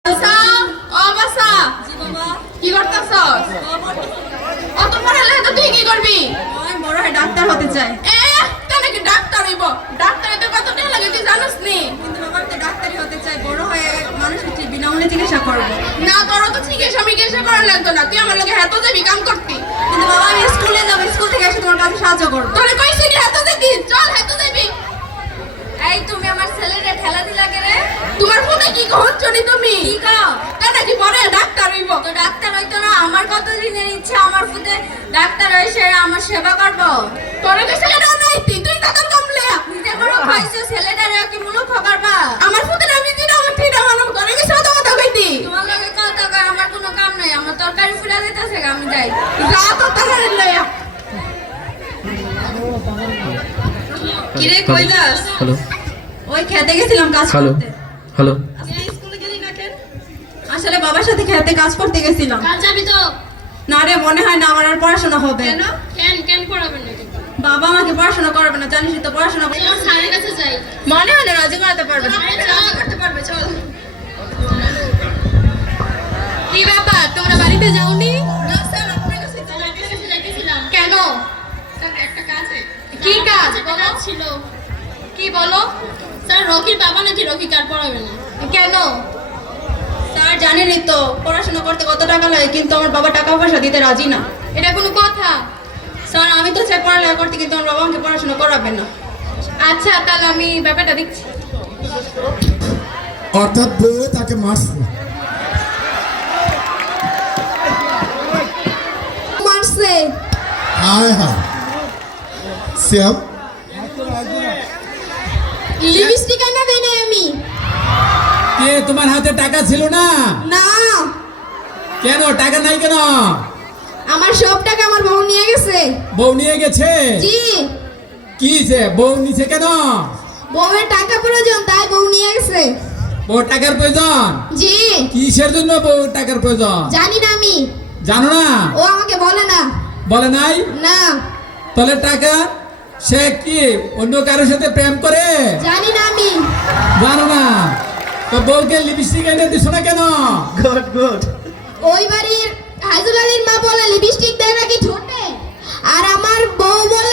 বাসা ও বাসা জি বাবা। কি করতেছস? অত পড়ালেখা তো তুই কি করবি? আমি বড় হয়ে ডাক্তার হতে চাই। তা নাকি ডাক্তার হইব? ডাক্তারে তো কত টাকা লাগে তুই জানিস নি? কিন্তু বাবা আমি তো ডাক্তারই হতে চাই, বড় হয়ে মানুষকে বিনামূল্যে চিকিৎসা করব। না তোর তো চিকিৎসা মিকিৎসা করার লাগতো না, তুই আমার লগে হাতে যাবি কাম করতি। কিন্তু বাবা আমি স্কুলে যাব, স্কুল থেকে এসে তোমার কাছে সাহায্য করব। তোরে কইছি কি হাতে যাবি? চল হাতে যাবি। এই তুমি আমার ছেলেটা ঠেলা দিলা কে রে? তোমার ফোনে কি কহছনি তুমি? কি কাও? তা নাকি বড় ডাক্তার হইব? তো ডাক্তার হইতো না, আমার কত দিনের ইচ্ছা আমার ফুটে ডাক্তার হইছে আমার সেবা করব। তোরে কইছে না নাই তুই তাদের কামলে। নিজে বড় খাইছো ছেলেটারে কি মুলুক করবা? আমার ফোনে আমি দিনা আমার ঠিনা মানুষ তোরে কইছে তো কথা কইতি। তোমার লগে কথা কই আমার কোনো কাম নাই, আমার তরকারি ফুলা দিতেছে আমি যাই। যা তো তাহলে লইয়া। কি রে কই যাস? হ্যালো ওই খেতে গেছিলাম কাজ হ্যালো করতে। হ্যালো আজকে স্কুলে গেলি না কেন? আসলে বাবার সাথে খেতে কাজ করতে গেছিলাম। কাল যাবি তো? না রে মনে হয় না আমার আর পড়াশোনা হবে। কেন? কেন পড়াবেন নাকি? বাবা আমাকে পড়াশোনা করাবে না, জানিস তো পড়াশোনা চল স্যারের কাছে যাই। মনে হয় না রাজি করাতে পারবে না। আরে চল। করতে পারবে চল। কি ব্যাপার তোমরা বাড়িতে যাওনি? না স্যার আপনার কাছে স্যারের কাছে যাইতেছিলাম। কেন? স্যার একটা কাজে। কি কাজ একটা বলো? কাজ ছিল। কি বলো? স্যার রকির বাবা নাকি রকিকে আর পড়াবে না। কেন? স্যার জানেনই তো পড়াশোনা করতে কত টাকা লাগে, কিন্তু আমার বাবা টাকা পয়সা দিতে রাজি না। এটা কোনো কথা? স্যার আমি তো চাই পড়ালেখা করতে, কিন্তু আমার বাবা আমাকে পড়াশোনা করাবে না। আচ্ছা তাহলে আমি ব্যাপারটা দেখছি। অর্থাৎ বউ তাকে মারছে। মারছে? হায় হায় শ্যাম, লিপস্টিক আনা দেই নাই আমি। কে তোমার হাতে টাকা ছিল না? না, কেন টাকা নাই কেন? আমার সব টাকা আমার বউ নিয়ে গেছে। বউ নিয়ে গেছে? জি, কি যে বউ নিছে কেন? বউয়ের টাকা প্রয়োজন তাই বউ নিয়ে গেছে। বউ টাকার প্রয়োজন? জি, কিসের জন্য বউ টাকার প্রয়োজন? জানি না আমি, জানো না? ও আমাকে বলে না। বলে নাই? না, তাহলে টাকা সে কি অন্য কারোর সাথে প্রেম করে? জানি না আমি। জানো না? তো বউকে লিপস্টিক এনে দিছ না কেন? ওই বাড়ির হাজুল আলীর মা বলে লিপস্টিক দেয় নাকি ঠোঁটে, আর আমার বউ বলে